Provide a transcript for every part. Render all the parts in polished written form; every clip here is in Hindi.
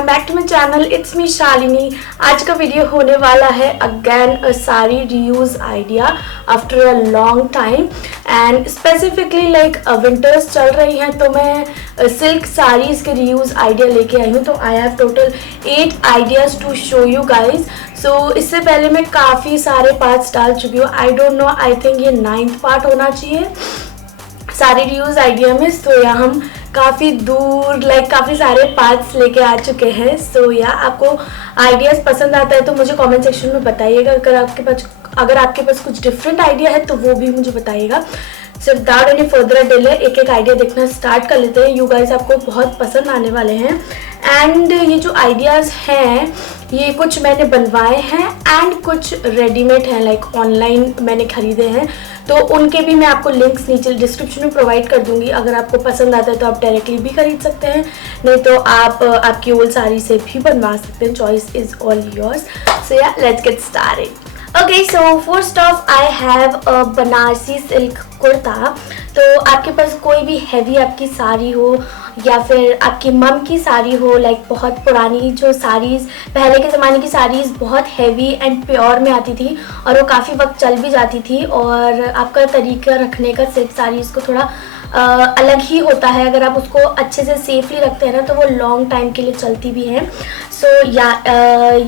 Welcome back to my channel. It's me Shalini. आज का वीडियो होने वाला है again a sari reuse idea after a long time and specifically like winters चल रही हैं तो मैं सिल्क साड़ीज़ के रीयूज आइडिया लेके आई हूँ। तो I have total 8 ideas to show you guys. So इससे पहले मैं काफ़ी सारे पार्ट्स डाल चुकी हूँ। I don't know, I think ये 9th पार्ट होना चाहिए सारी रीयूज आइडिया में। सो या हम काफ़ी दूर काफ़ी सारे पार्ट्स लेके आ चुके हैं। सो या आपको आइडियाज़ पसंद आता है तो मुझे कमेंट सेक्शन में बताइएगा। अगर आपके पास कुछ डिफरेंट आइडिया है तो वो भी मुझे बताइएगा। So without any further delay एक एक आइडिया देखना स्टार्ट कर लेते हैं। यू गाइस आपको बहुत पसंद आने वाले हैं। एंड ये जो आइडियाज़ हैं ये कुछ मैंने बनवाए हैं एंड कुछ रेडीमेड हैं, लाइक ऑनलाइन मैंने ख़रीदे हैं। तो उनके भी मैं आपको लिंक्स नीचे डिस्क्रिप्शन में प्रोवाइड कर दूंगी। अगर आपको पसंद आता है तो आप डायरेक्टली भी खरीद सकते हैं, नहीं तो आप आपकी ओल्ड साड़ी से भी बनवा सकते हैं। Choice is all yours. So ya let's get started. Okay, so first off I have a Banarasi silk kurta. तो आपके पास कोई भी हैवी आपकी साड़ी हो या फिर आपकी मम की साड़ी हो, लाइक बहुत पुरानी जो साड़ीज़ पहले के ज़माने की साड़ीज़ बहुत हैवी एंड प्योर में आती थी और वो काफ़ी वक्त चल भी जाती थी, और आपका तरीका रखने का सिल्क साड़ीज़ को थोड़ा अलग ही होता है। अगर आप उसको अच्छे से सेफली रखते हैं ना तो वो लॉन्ग टाइम के लिए चलती भी हैं। So yeah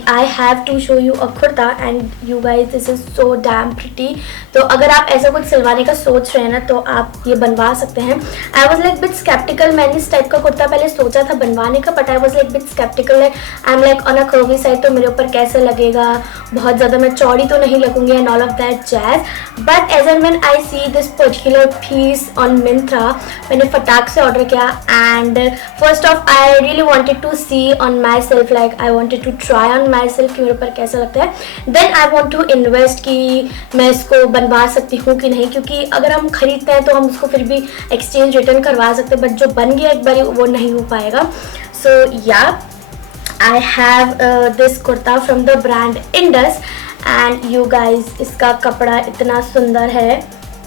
I have to show you a kurta and you guys this is so damn pretty. तो अगर आप ऐसा कुछ सिलवाने का सोच रहे हैं ना तो आप ये बनवा सकते हैं। I was like bit sceptical. मैंने इस टाइप का कुर्ता पहले सोचा था बनवाने का, but I was like bit sceptical. I am like on a curvy side, तो मेरे ऊपर कैसे लगेगा, बहुत ज़्यादा मैं चौड़ी तो नहीं लगूंगी and all of that jazz. But as and when I see this particular piece on Myntra, मैंने फटाक से ऑर्डर किया and first off I really wanted to see on myself, like I wanted to try on myself कि मेरे ऊपर कैसा लगता है। Then I want to invest कि मैं इसको बनवा सकती हूँ कि नहीं, क्योंकि अगर हम खरीदते हैं तो हम उसको फिर भी एक्सचेंज रिटर्न करवा सकते हैं, बट जो बन गया एक बार वो नहीं हो पाएगा। सो yeah I have this kurta from the brand Indus and you guys इसका कपड़ा इतना सुंदर है,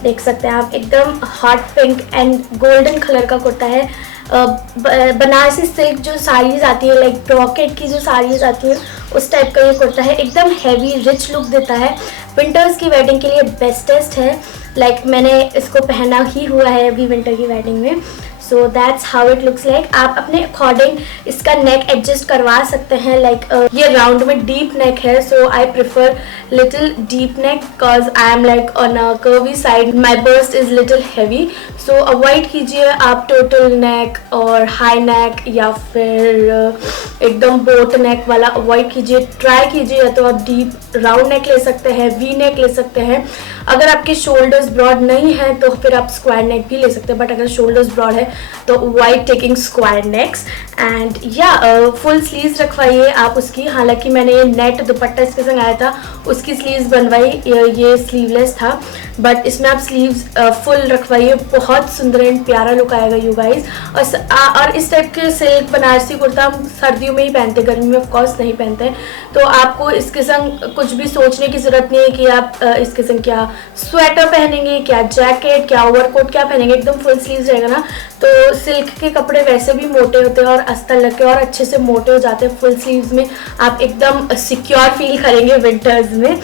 देख सकते हैं आप। एकदम hot pink and golden colour का कुर्ता है। बनारसी सिल्क जो साड़ीज़ आती है, लाइक ब्रॉकेट की जो साड़ीज़ आती है उस टाइप का ये कुर्ता है। एकदम हैवी रिच लुक देता है। विंटर्स की वेडिंग के लिए बेस्टेस्ट है। लाइक मैंने इसको पहना ही हुआ है अभी विंटर की वेडिंग में। So that's how it looks like. आप अपने अकॉर्डिंग इसका नेक एडजस्ट करवा सकते हैं। लाइक ये राउंड में डीप नेक है, so I prefer little deep neck because I am like on a curvy side, my bust is little heavy. So avoid कीजिए आप टोटल नेक और हाई नेक या फिर एकदम बोट नेक वाला अवॉइड कीजिए। ट्राई कीजिए या तो आप डीप राउंड नेक ले सकते हैं, वी नेक ले सकते हैं। अगर आपके शोल्डर्स ब्रॉड नहीं है तो फिर आप स्क्वायर नेक भी ले सकते हैं, बट अगर शोल्डर्स ब्रॉड है तो avoid taking square next. And या फुल स्लीव्स रखवाइए आप उसकी। हालांकि मैंने ये नेट दुपट्टा इसके संग आया था उसकी स्लीव्स बनवाई, ये स्लीवलेस था, बट इसमें आप स्लीव्स फुल रखवाइए। बहुत सुंदर एंड प्यारा लुक आएगा यू गाइज। और इस टाइप के सिल्क बनारसी कुर्ता हम सर्दियों में ही पहनते, गर्मी में ऑफकोर्स नहीं पहनते। तो आपको इसके संग कुछ भी सोचने की ज़रूरत नहीं है कि आप इसके संग क्या स्वेटर पहनेंगे, क्या जैकेट, क्या ओवरकोट क्या पहनेंगे। एकदम फुल स्लीव्स रहेगा ना। तो सिल्क के कपड़े वैसे भी मोटे होते हैं और अस्तर लग के और अच्छे से मोटे हो जाते हैं। फुल स्लीव्स में आप एकदम सिक्योर फील करेंगे विंटर्स में।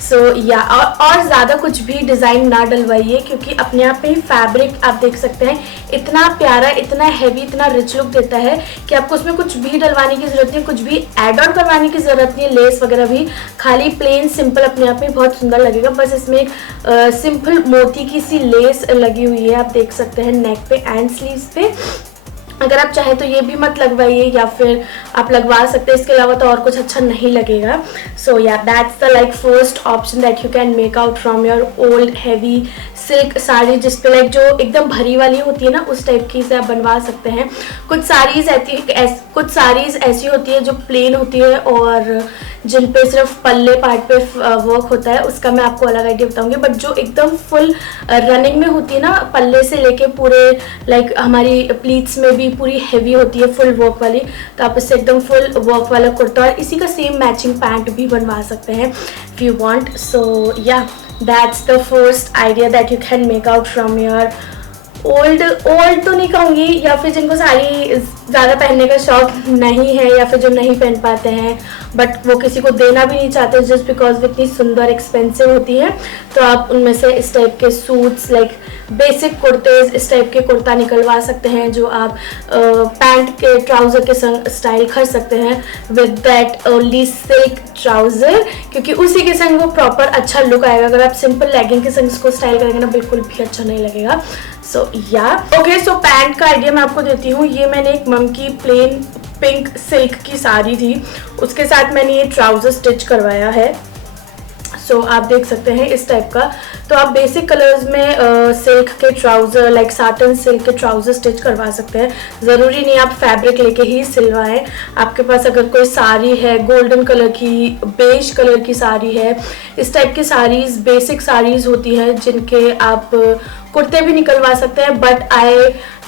सो या और ज़्यादा कुछ भी डिज़ाइन ना डलवाइए, क्योंकि अपने आप में ही फैब्रिक आप देख सकते हैं इतना प्यारा, इतना हैवी, इतना रिच लुक देता है कि आपको उसमें कुछ भी डलवाने की ज़रूरत नहीं, कुछ भी ऐड ऑन करवाने की ज़रूरत नहीं है, लेस वगैरह भी। खाली प्लेन सिंपल अपने आप में बहुत सुंदर लगेगा। बस इसमें एक सिंपल मोती की सी लेस लगी हुई है, आप देख सकते हैं नेक पे एंड स्लीव्स पे। अगर आप चाहें तो ये भी मत लगवाइए या फिर आप लगवा सकते हैं, इसके अलावा तो और कुछ अच्छा नहीं लगेगा। सो ya that's the like first option that you can make out from your old heavy silk sari, जिसपे लाइक जो एकदम भरी वाली होती है ना उस टाइप की से आप बनवा सकते हैं। कुछ साड़ीज़ ऐसी होती है जो प्लेन होती है और जिन पे सिर्फ पल्ले पार्ट पे वर्क होता है, उसका मैं आपको अलग आइडिया बताऊंगी। बट जो एकदम फुल रनिंग में होती है ना, पल्ले से लेके पूरे लाइक हमारी प्लीट्स में भी पूरी हैवी होती है फुल वर्क वाली, तो आप इससे एकदम फुल वर्क वाला कुर्ता और इसी का सेम मैचिंग पैंट भी बनवा सकते हैं if you want. So ya that's the first idea that you can make out from your old तो नहीं कहूँगी, या फिर जिनको साड़ी ज़्यादा पहनने का शौक नहीं है या फिर जो नहीं पहन पाते हैं बट वो किसी को देना भी नहीं चाहते जस्ट बिकॉज वो इतनी सुंदर एक्सपेंसिव होती है, तो आप उनमें से इस टाइप के सूट्स लाइक बेसिक कुर्तेज इस टाइप के कुर्ता निकलवा सकते हैं जो आप पैंट के ट्राउज़र के संग स्टाइल कर सकते हैं with that only silk trouser, क्योंकि उसी के संग वो प्रॉपर अच्छा लुक आएगा। अगर आप सिंपल लेगिंग के संग इसको स्टाइल करेंगे ना बिल्कुल भी अच्छा नहीं लगेगा। सो ओके, सो पैंट का आइडिया मैं आपको देती हूँ। ये मैंने एक मम की प्लेन पिंक सिल्क की साड़ी थी, उसके साथ मैंने ये ट्राउज़र स्टिच करवाया है। सो आप देख सकते हैं इस टाइप का। तो आप बेसिक कलर्स में सिल्क के ट्राउज़र लाइक साटन सिल्क के ट्राउज़र स्टिच करवा सकते हैं। ज़रूरी नहीं आप फैब्रिक लेके ही सिलवाएं। आपके पास अगर कोई साड़ी है गोल्डन कलर की, बेज कलर की साड़ी है, इस टाइप की साड़ीज़ बेसिक साड़ीज़ होती हैं जिनके आप कुर्ते भी निकलवा सकते हैं, but I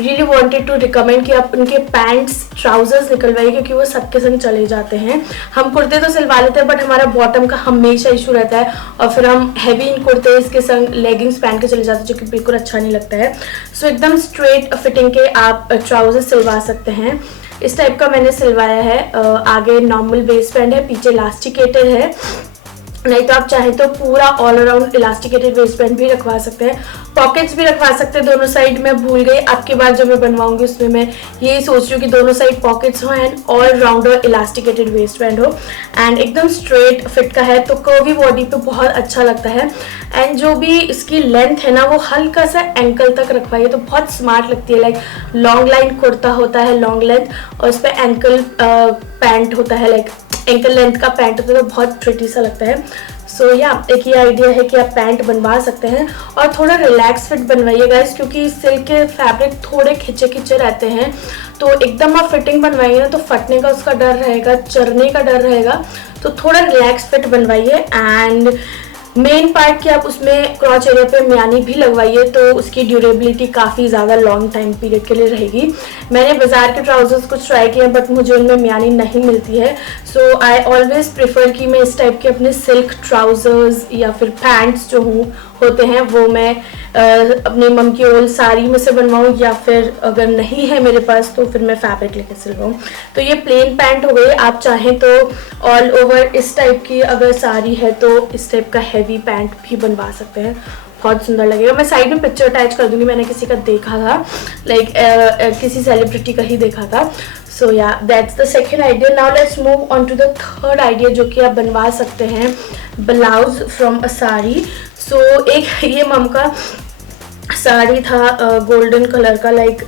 really wanted to recommend कि आप उनके पैंट्स ट्राउजर्स निकलवाइए क्योंकि वो सबके संग चले जाते हैं। हम कुर्ते तो सिलवा लेते हैं बट हमारा बॉटम का हमेशा इशू रहता है और फिर हम हैवी इन कुर्ते इसके संग लेगिंग्स पहन के चले जाते हैं जो कि बिल्कुल अच्छा नहीं लगता है। सो एकदम स्ट्रेट फिटिंग के आप ट्राउजर सिलवा सकते हैं। इस टाइप का मैंने सिलवाया है। आगे नॉर्मल वेस्ट बैंड है, पीछे इलास्टिकेटेड है, नहीं तो आप चाहे तो पूरा all around elasticated waste band भी रखवा सकते हैं। पॉकेट्स भी रखवा सकते हैं दोनों साइड। मैं भूल गई, आपके बाद जो मैं बनवाऊंगी उसमें मैं ये सोच रही हूँ कि दोनों साइड पॉकेट्स हो and all rounder elasticated waste band हो एंड एकदम स्ट्रेट फिट का है तो कर्वी बॉडी पे बहुत अच्छा लगता है। एंड जो भी इसकी लेंथ है ना वो हल्का सा एंकल तक रखवाइए तो बहुत स्मार्ट लगती है। लाइक लॉन्ग लाइन कुर्ता होता है लॉन्ग लेंथ और इस पर एंकल पैंट होता है, लाइक एंकल लेंथ का पैंट होता है तो बहुत प्रिटी सा लगता है। सो एक ये आइडिया है कि आप पैंट बनवा सकते हैं और थोड़ा रिलैक्स फिट बनवाइएगा क्योंकि सिल्क के फैब्रिक थोड़े खिंचे खिंचे रहते हैं तो एकदम आप फिटिंग बनवाइए ना तो फटने का उसका डर रहेगा, चरने का डर रहेगा, तो थोड़ा रिलैक्स फिट बनवाइए। एंड मेन पार्ट कि आप उसमें क्रॉच एरिया पे म्यानी भी लगवाइए तो उसकी ड्यूरेबिलिटी काफ़ी ज़्यादा लॉन्ग टाइम पीरियड के लिए रहेगी। मैंने बाज़ार के ट्राउजर्स कुछ ट्राई किए बट मुझे उनमें म्यानी नहीं मिलती है, सो आई ऑलवेज प्रेफर कि मैं इस टाइप के अपने सिल्क ट्राउजर्स या फिर पैंट्स जो होते हैं वो मैं अपनी मम की ओल्ड साड़ी में से बनवाऊँ या फिर अगर नहीं है मेरे पास तो फिर मैं फैब्रिक लेके सिलवाऊँ। तो ये प्लेन पैंट हो गई। आप चाहें तो ऑल ओवर इस टाइप की अगर साड़ी है तो इस टाइप का हैवी पैंट भी बनवा सकते हैं, बहुत सुंदर लगेगा। मैं साइड में पिक्चर अटैच कर दूंगी, मैंने किसी का देखा था, लाइक किसी सेलिब्रिटी का ही देखा था। So that's the second idea. Now let's move on to the third idea जो कि आप बनवा सकते हैं ब्लाउज फ्रॉम अ साड़ी। सो एक ये मम का साड़ी था गोल्डन कलर का, लाइक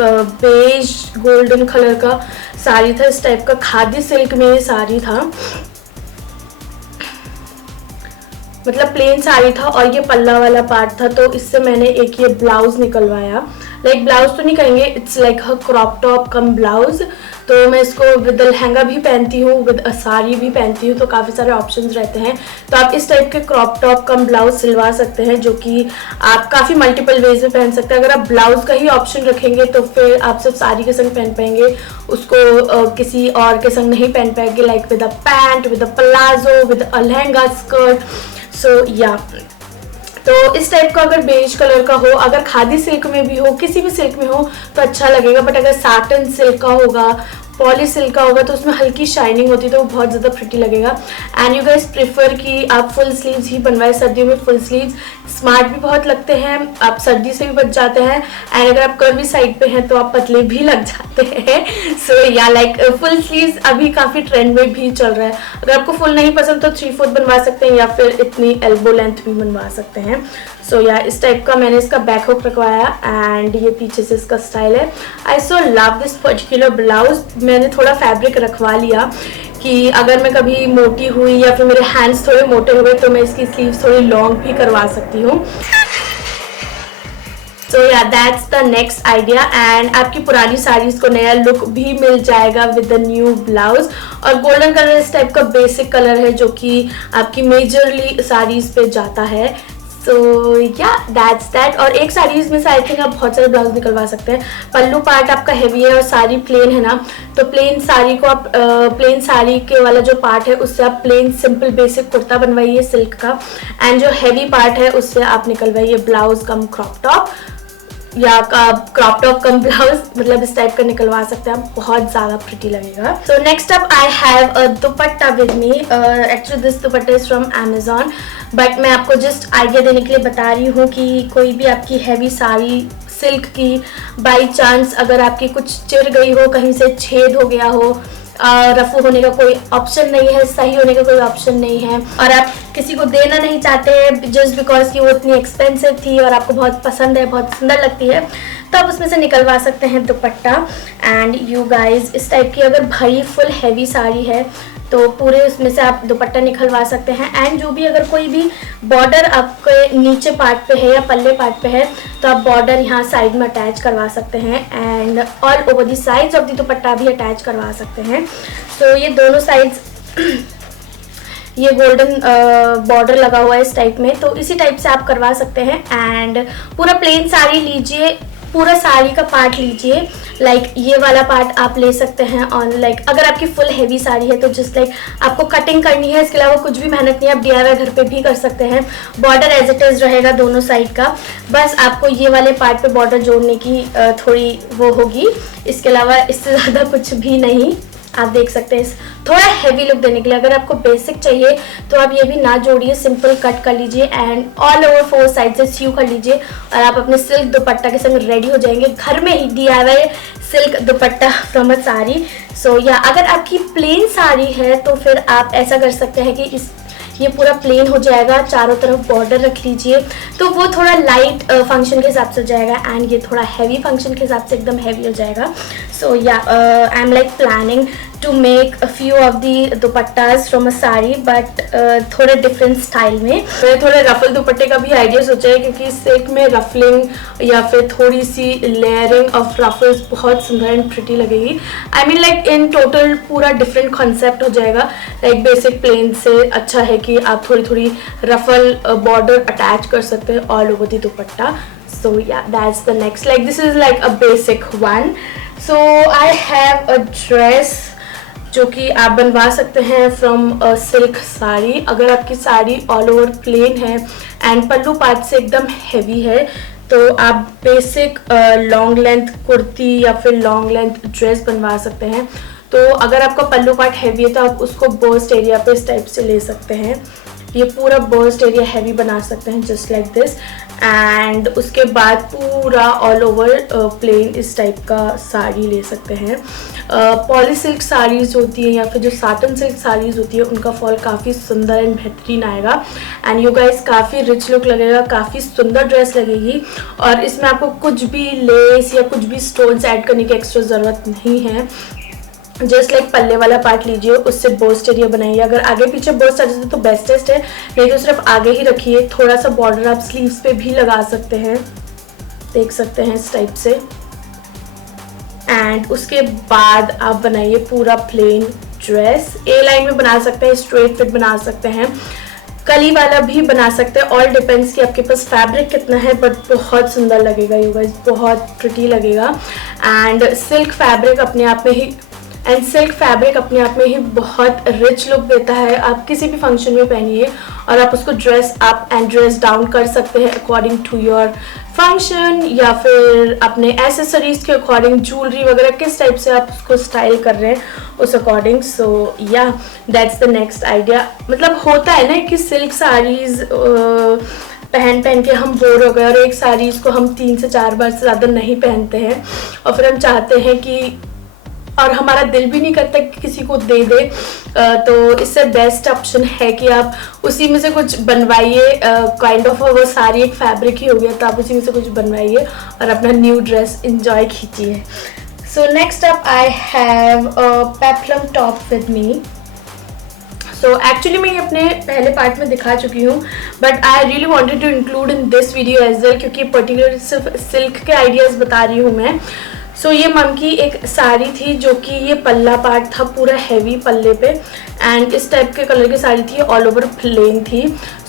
बेज गोल्डन कलर का साड़ी था, इस टाइप का खादी सिल्क में ये साड़ी था, मतलब प्लेन साड़ी था और ये पल्ला वाला पार्ट था। तो इससे मैंने एक ये ब्लाउज निकलवाया, लाइक ब्लाउज तो नहीं कहेंगे, it's like a crop top come blouse. तो मैं इसको विद लहंगा भी पहनती हूँ, विद साड़ी भी पहनती हूँ, तो काफ़ी सारे ऑप्शंस रहते हैं। तो आप इस टाइप के क्रॉप टॉप कम ब्लाउज सिलवा सकते हैं जो कि आप काफ़ी मल्टीपल वेज में पहन सकते हैं। अगर आप ब्लाउज का ही ऑप्शन रखेंगे तो फिर आप सिर्फ साड़ी के संग पहन पाएंगे, उसको किसी और के संग नहीं पहन पाएंगे, like with a pant, with a palazzo, with a lehenga skirt. So तो इस टाइप का अगर बेज कलर का हो, अगर खादी सिल्क में भी हो, किसी भी सिल्क में हो तो अच्छा लगेगा, बट अगर साटन सिल्क का होगा, पॉली सिल्क का होगा तो उसमें हल्की शाइनिंग होती है तो वो बहुत ज़्यादा प्रिटी लगेगा। एंड यू गाइस प्रेफर कि आप फुल स्लीव्स ही बनवाएं। सर्दियों में फुल स्लीव्स स्मार्ट भी बहुत लगते हैं, आप सर्दी से भी बच जाते हैं, एंड अगर आप कर्वी साइड पे हैं तो आप पतले भी लग जाते हैं। सो लाइक फुल स्लीव्स अभी काफ़ी ट्रेंड में भी चल रहा है। अगर आपको फुल नहीं पसंद तो 3/4 बनवा सकते हैं या फिर इतनी एल्बो लेंथ भी बनवा सकते हैं। सो इस टाइप का मैंने इसका बैक हुक रखवाया एंड ये पीछे से इसका स्टाइल है। I so love this particular blouse. मैंने थोड़ा फैब्रिक रखवा लिया कि अगर मैं कभी मोटी हुई या फिर मेरे हैंड्स थोड़े मोटे हुए तो मैं इसकी स्लीव्स थोड़ी लॉन्ग भी करवा सकती हूँ। सो that's the next idea. And आपकी पुरानी साड़ीज को नया लुक भी मिल जाएगा विद द न्यू ब्लाउज। और गोल्डन कलर इस टाइप का बेसिक कलर है जो कि आपकी मेजरली साड़ीज पे जाता है। So that's that. और एक साड़ीज में से आई थिंक आप बहुत सारे ब्लाउज निकलवा सकते हैं। पल्लू पार्ट आपका हेवी है और साड़ी प्लेन है ना, तो प्लेन साड़ी को आप प्लेन साड़ी के वाला जो पार्ट है उससे आप प्लेन सिंपल बेसिक कुर्ता बनवाइए सिल्क का, एंड जो हैवी पार्ट है उससे आप निकलवाइए ब्लाउज कम क्रॉप टॉप। या क्रॉप टॉप कम ब्लाउज, मतलब इस टाइप का निकलवा सकते हैं आप, बहुत ज़्यादा प्रिटी लगेगा। सो next up I have a dupatta with me. Actually this dupatta is from Amazon, but मैं आपको जस्ट आइडिया देने के लिए बता रही हूँ कि कोई भी आपकी हैवी साड़ी सिल्क की बाई चांस अगर आपकी कुछ चिर गई हो, कहीं से छेद हो गया हो, रफू होने का कोई ऑप्शन नहीं है, सही होने का कोई ऑप्शन नहीं है, और आप किसी को देना नहीं चाहते हैं जस्ट बिकॉज कि वो इतनी एक्सपेंसिव थी और आपको बहुत पसंद है, बहुत सुंदर लगती है, तो आप उसमें से निकलवा सकते हैं दुपट्टा। एंड यू गाइज, इस टाइप की अगर भारी फुल हैवी साड़ी है तो पूरे उसमें से आप दुपट्टा निकलवा सकते हैं। एंड जो भी अगर कोई भी बॉर्डर आपके नीचे पार्ट पे है या पल्ले पार्ट पे है तो आप बॉर्डर यहाँ साइड में अटैच करवा सकते हैं, and all over the sides of the दुपट्टा भी अटैच करवा सकते हैं। सो ये दोनों साइड्स ये गोल्डन बॉर्डर लगा हुआ है इस टाइप में, तो इसी टाइप से आप करवा सकते हैं। एंड पूरा प्लेन साड़ी लीजिए, पूरा साड़ी का पार्ट लीजिए, लाइक ये वाला पार्ट आप ले सकते हैं ऑन, लाइक अगर आपकी फुल हैवी साड़ी है तो जस्ट लाइक आपको कटिंग करनी है, इसके अलावा कुछ भी मेहनत नहीं है, आप DIY घर पे भी कर सकते हैं। बॉर्डर एज इट इज रहेगा दोनों साइड का, बस आपको ये वाले पार्ट पे बॉर्डर जोड़ने की थोड़ी वो होगी, इसके अलावा इससे ज़्यादा कुछ भी नहीं। आप देख सकते हैं थोड़ा हैवी लुक देने के लिए। अगर आपको बेसिक चाहिए तो आप ये भी ना जोड़िए, सिंपल कट कर लीजिए एंड ऑल ओवर 4 साइड से स्यू कर लीजिए और आप अपने सिल्क दुपट्टा के संग रेडी हो जाएंगे घर में ही। DIY silk dupatta from a sari. So ya अगर आपकी प्लेन साड़ी है तो फिर आप ऐसा कर सकते हैं कि ये पूरा प्लेन हो जाएगा, चारों तरफ बॉर्डर रख लीजिए, तो वो थोड़ा लाइट फंक्शन के हिसाब से हो जाएगा, एंड ये थोड़ा हैवी फंक्शन के हिसाब से एकदम हैवी हो जाएगा। So yeah I am like planning to make a few of the dupattas from a sari, but थोड़े डिफरेंट स्टाइल में। मैंने थोड़े रफल दुपट्टे का भी आइडिया सोचा है, क्योंकि सिल्क में रफलिंग या फिर थोड़ी सी लेयरिंग ऑफ रफल्स बहुत सुंदर एंड प्रिटी लगेगी। I mean like in total पूरा डिफरेंट कॉन्सेप्ट हो जाएगा। लाइक बेसिक प्लेन से अच्छा है कि आप थोड़ी थोड़ी रफल बॉर्डर अटैच कर सकते हैं all over the dupatta. So ya that's the next, like this is like a basic one. So I have a dress जो कि आप बनवा सकते हैं फ्रॉम सिल्क साड़ी। अगर आपकी साड़ी ऑल ओवर प्लेन है एंड पल्लू पार्ट से एकदम हैवी है तो आप बेसिक लॉन्ग लेंथ कुर्ती या फिर लॉन्ग लेंथ ड्रेस बनवा सकते हैं। तो अगर आपका पल्लू पार्ट हैवी है तो आप उसको बर्स्ट एरिया पे इस टाइप से ले सकते हैं। ये पूरा बर्स्ट एरिया हैवी बना सकते हैं जस्ट लाइक दिस, एंड उसके बाद पूरा ऑल ओवर प्लेन इस टाइप का साड़ी ले सकते हैं। पॉली सिल्क साड़ीज़ होती है या फिर जो साटन सिल्क साड़ीज़ होती है उनका फॉल काफ़ी सुंदर एंड बेहतरीन आएगा, एंड यू गाइस काफ़ी रिच लुक लगेगा, काफ़ी सुंदर ड्रेस लगेगी। और इसमें आपको कुछ भी लेस या कुछ भी स्टोन्स ऐड करने की एक्स्ट्रा ज़रूरत नहीं है। जस्ट लाइक पल्ले वाला पार्ट लीजिए, उससे बर्स्ट एरिया बनाइए। अगर आगे पीछे बर्स्ट आ जाते तो बेस्टेस्ट है, नहीं तो सिर्फ आगे ही रखिए। थोड़ा सा बॉर्डर आप स्लीव्स पे भी लगा सकते हैं, देख सकते हैं इस टाइप से। एंड उसके बाद आप बनाइए पूरा प्लेन ड्रेस। ए लाइन में बना सकते हैं, स्ट्रेट फिट बना सकते हैं, कली वाला भी बना सकते हैं। ऑल डिपेंड्स कि आपके पास फैब्रिक कितना है, बट बहुत सुंदर लगेगा यू गाइस, बहुत प्रिटी लगेगा। एंड सिल्क फैब्रिक अपने आप में ही बहुत रिच लुक देता है। आप किसी भी फंक्शन में पहनिए और आप उसको dress up and dress down कर सकते हैं अकॉर्डिंग टू योर फंक्शन, या फिर अपने एसेसरीज के अकॉर्डिंग, ज्वेलरी वगैरह किस टाइप से आप उसको स्टाइल कर रहे हैं उस according. So ya that's the next idea. मतलब होता है ना कि सिल्क साड़ीज़ पहन के हम बोर हो गए और एक साड़ीज़ को हम 3 से 4 बार से ज़्यादा नहीं पहनते हैं, और फिर हम चाहते हैं कि, और हमारा दिल भी नहीं करता कि किसी को दे दे, तो इससे बेस्ट ऑप्शन है कि आप उसी में से कुछ बनवाइए। काइंड ऑफ वो सारी एक फैब्रिक ही हो गया, तो आप उसी में से कुछ बनवाइए और अपना न्यू ड्रेस इंजॉय कीजिए। So next up I have a peplum top with me. So actually मैं ये अपने पहले पार्ट में दिखा चुकी हूँ, but I really wanted to include in this video as well, क्योंकि पर्टिकुलर सिर्फ सिल्क के आइडियाज़ बता रही हूँ मैं। सो ये मम की एक साड़ी थी जो कि ये पल्ला पार्ट था पूरा हैवी पल्ले पे, एंड इस टाइप के कलर की साड़ी थी, ऑल ओवर प्लेन थी।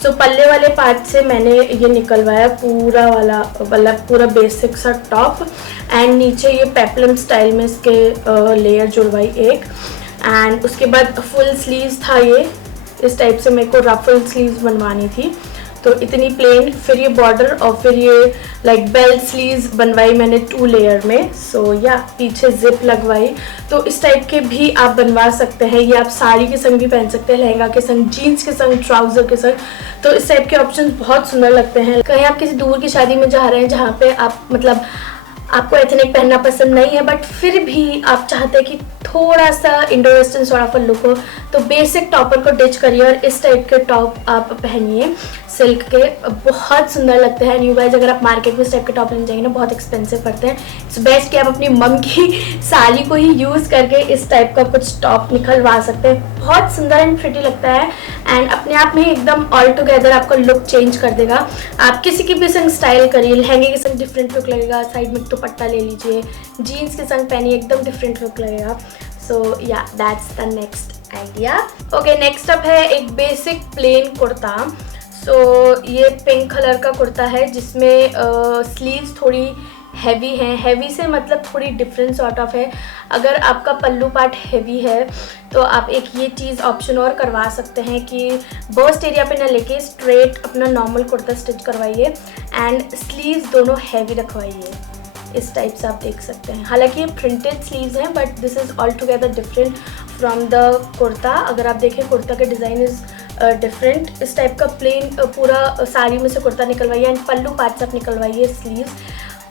सो पल्ले वाले पार्ट से मैंने ये निकलवाया पूरा वाला, मतलब पूरा बेसिक सा टॉप, एंड नीचे ये पेप्लम स्टाइल में इसके लेयर जुड़वाई एक, एंड उसके बाद फुल स्लीव्स था ये इस टाइप से। मेरे को रफल स्लीव्स बनवानी थी, तो इतनी प्लेन, फिर ये बॉर्डर और फिर ये लाइक बेल्ट स्लीव्स बनवाई मैंने 2 लेयर में। सो या पीछे जिप लगवाई। तो इस टाइप के भी आप बनवा सकते हैं। ये आप साड़ी के संग भी पहन सकते हैं, लहंगा के संग, जीन्स के संग, ट्राउजर के संग। तो इस टाइप के ऑप्शन बहुत सुंदर लगते हैं। कहीं आप किसी दूर की शादी में जा रहे हैं जहाँ पे आप मतलब आपको एथनिक पहनना पसंद नहीं है, बट फिर भी आप चाहते हैं कि थोड़ा सा Indo western sort of look हो, तो बेसिक टॉपर को डिच करिए और इस टाइप के टॉप आप पहनिए सिल्क के। बहुत सुंदर लगते हैं। न्यू गाइज, अगर आप मार्केट में इस टाइप के टॉप लेने जाएंगे ना, बहुत एक्सपेंसिव पड़ते हैं। इट्स बेस्ट कि आप अपनी मम की साड़ी को ही यूज़ करके इस टाइप का कुछ टॉप निकलवा सकते हैं। बहुत सुंदर एंड प्रिटी लगता है एंड अपने आप में एकदम ऑल टुगेदर आपका लुक चेंज कर देगा। आप किसी की भी संग स्टाइल करिए, लहंगे के संग डिफरेंट लुक लगेगा, साइड में दुपट्टा ले लीजिए, जीन्स के संग पहनिए, एकदम डिफरेंट लुक लगेगा। सो ya that's the next idea. Okay, next up है एक बेसिक प्लेन कुर्ता। सो ये पिंक कलर का कुर्ता है जिसमें स्लीव्स थोड़ी हैवी हैं। हैवी से मतलब थोड़ी डिफरेंट सॉर्ट ऑफ है। अगर आपका पल्लू पार्ट हैवी है तो आप एक ये चीज़ ऑप्शन और करवा सकते हैं कि बस्ट एरिया पे ना लेके स्ट्रेट अपना नॉर्मल कुर्ता स्टिच करवाइए एंड स्लीव्स दोनों हैवी रखवाइए। इस टाइप से आप देख सकते हैं। हालांकि ये प्रिंटेड स्लीव्स हैं but this is all together different from the kurta. अगर आप देखें कुर्ता का डिज़ाइन इज़ डिफरेंट। इस टाइप का प्लेन पूरा साड़ी में से कुर्ता निकलवाइए एंड पल्लू पार्ट से आप निकलवाइए sleeves.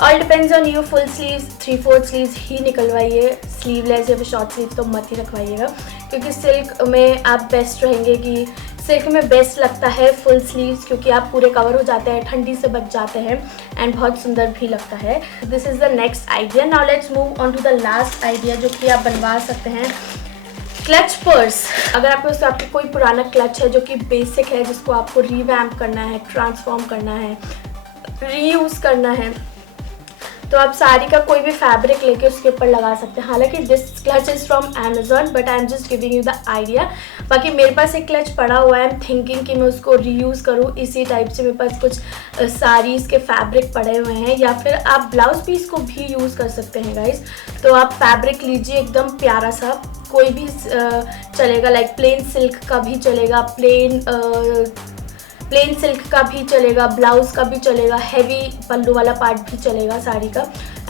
All depends on you. Full sleeves 3/4 sleeves ही निकलवाइए, स्लीवलेस या फिर शॉर्ट स्लीव्स तो मत ही रखवाइएगा, क्योंकि सिल्क में आप बेस्ट रहेंगे कि सिल्क में बेस्ट लगता है फुल स्लीव्स, क्योंकि आप पूरे कवर हो जाते हैं, ठंडी से बच जाते हैं एंड बहुत सुंदर भी लगता है। This is the next idea. Now let's move on to the last idea जो कि आप बनवा सकते हैं, क्लच पर्स। अगर आपके पास आपके कोई पुराना क्लच है जो कि बेसिक है, जिसको आपको रीवैम्प करना है, ट्रांसफॉर्म करना है, रीयूज़ करना है, तो आप साड़ी का कोई भी फैब्रिक लेके उसके ऊपर लगा सकते हैं। हालांकि this clutch is from Amazon but I am just giving you the idea. बाकी मेरे पास एक क्लच पड़ा हुआ है, आई एम थिंकिंग कि मैं उसको रीयूज़ करूँ। इसी टाइप से मेरे पास कुछ साड़ीज़ के फैब्रिक पड़े हुए हैं, या फिर आप ब्लाउज पीस को भी यूज़ कर सकते हैं गाइज। तो आप फैब्रिक लीजिए एकदम प्यारा सा, कोई भी चलेगा, लाइक प्लेन सिल्क का भी चलेगा, प्लेन सिल्क का भी चलेगा, ब्लाउज़ का भी चलेगा, हैवी पल्लू वाला पार्ट भी चलेगा साड़ी का,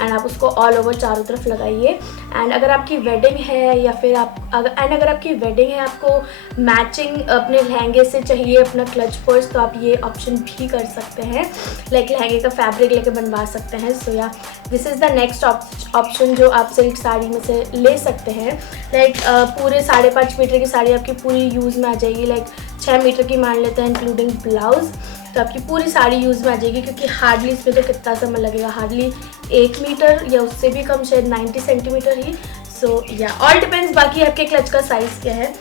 एंड आप उसको ऑल ओवर चारों तरफ लगाइए। एंड अगर आपकी वेडिंग है या फिर अगर आपकी वेडिंग है, आपको मैचिंग अपने लहंगे से चाहिए अपना क्लच पर्स, तो आप ये ऑप्शन भी कर सकते हैं, लाइक लहंगे का फैब्रिक लेके बनवा सकते हैं। सो या this is the next option जो आप सिल्क साड़ी में से ले सकते हैं। लाइक पूरे 5.5 मीटर की साड़ी आपकी पूरी यूज़ में आ जाएगी, लाइक 6 मीटर की मान लेते हैं इंक्लूडिंग ब्लाउज़, तो आपकी पूरी साड़ी यूज़ में आ जाएगी, क्योंकि हार्डली इसमें तो कितना समय लगेगा, हार्डली 1 मीटर या उससे भी कम, शायद 90 सेंटीमीटर ही। सो या ऑल डिपेंड्स बाकी आपके क्लच का साइज़ क्या है।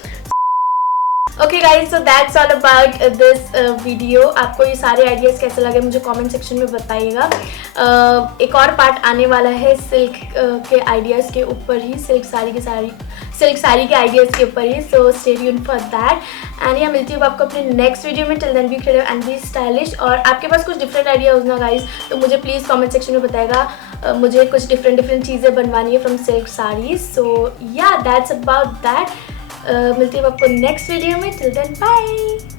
Okay guys, so that's all about this video. आपको ये सारे आइडियाज़ कैसे लगे मुझे कमेंट सेक्शन में बताइएगा। एक और पार्ट आने वाला है सिल्क के आइडियाज़ के ऊपर ही, सिल्क साड़ी के आइडियाज़ के ऊपर ही। So stay tuned for that and ya मिलती हूँ आपको अपने नेक्स्ट वीडियो में। Till then be creative and be stylish. और आपके पास कुछ डिफरेंट आइडिया हो ना गाइज, तो मुझे प्लीज़ कमेंट सेक्शन में बताएगा। मुझे कुछ डिफरेंट चीज़ें बनवानी है from silk saris. So ya that's about that. मिलती हूँ आपको नेक्स्ट वीडियो में। Till then bye.